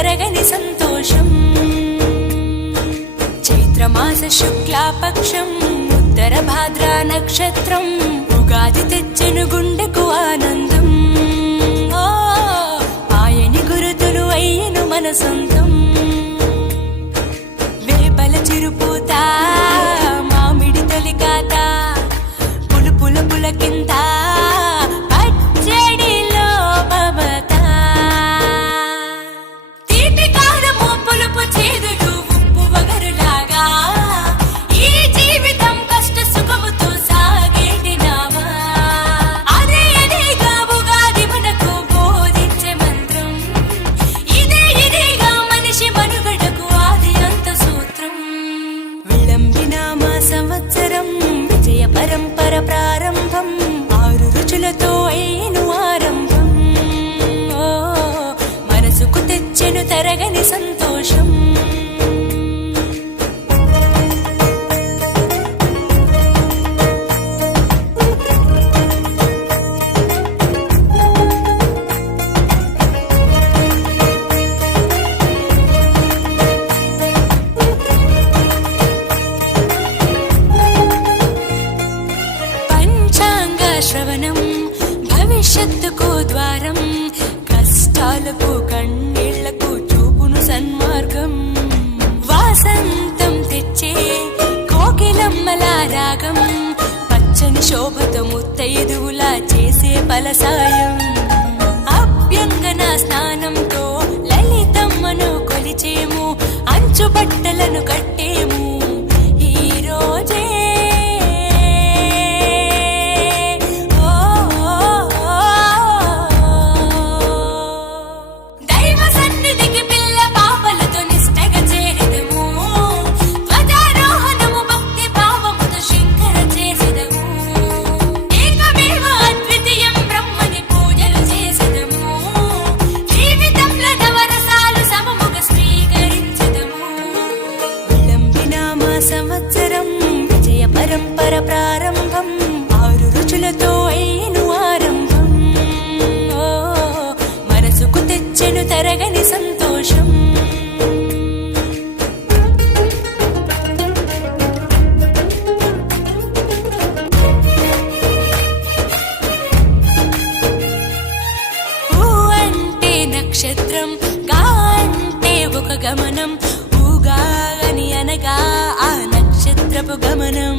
తరగని సంతోషం. చైత్రమాస శుక్లాపక్షం ఉత్తర భాద్రా నక్షత్రం ఉగాది తెచ్చెను గుండెకు ఆనందం. ఆయని గురుతులు అయ్యను మన సొంతం. వేపల చిరుపూత మామిడి తొలికాత పులుపుల పులకింత పచ్చడిలో మమత. తీపి కారము పులుపు చేదులు ఉప్పు వగరులాగా ఈ జీవితం కష్ట సుఖముతో సాగేటి నావా. అదే అదేగా ఉగాది మనకు బోధించే మంత్రం. ఇదేగా మనిషి మనుగడకు ఆది అంత సూత్రం. విళంబినామ సంవత్సరం విజయ పరంపర ప్రారంభం. 6 రుచులతో అయ్యను ఆరంభం. మనసుకు తెచ్చెను తరగని సంతోషం. పంచాంగ శ్రవణం భవిష్యత్తుకు ద్వారం. కష్టాలకు కన్నీళ్లకు చూపును సన్మార్గం. వాసంతం తెచ్చే కోకిలమ్మల రాగం. పచ్చని శోభతో ముత్తైదువులా చేసే ఫలసాయం. అభ్యంగన స్నానంతో లలితమ్మను కొలిచేము. అంచు బట్టలను కట్టేము ఈ రోజే. దైవ సన్నిధికి పిల్ల పాపలతో నిష్టగా చేరెదము. ధ్వజారోహణము భక్తి భావముతో శంకర చేసెదము. ఏకమేవ అద్వితీయం బ్రహ్మని పూజలు చేసెదము. జీవితంలో నవరసాలు సమముగా స్వీకరించెదము. విళంబినామ సంవత్సరం విజయ పరంపర ప్రారంభం. 6 రుచులతో అయ్యను ఆరంభం. మనసుకు తెచ్చెను తరగని సంతోషం. ఊ అంటే నక్షత్రం, గా అంటే ఒక గమనం. ఊగా అని అనగా ఆ నక్షత్రపు గమనం.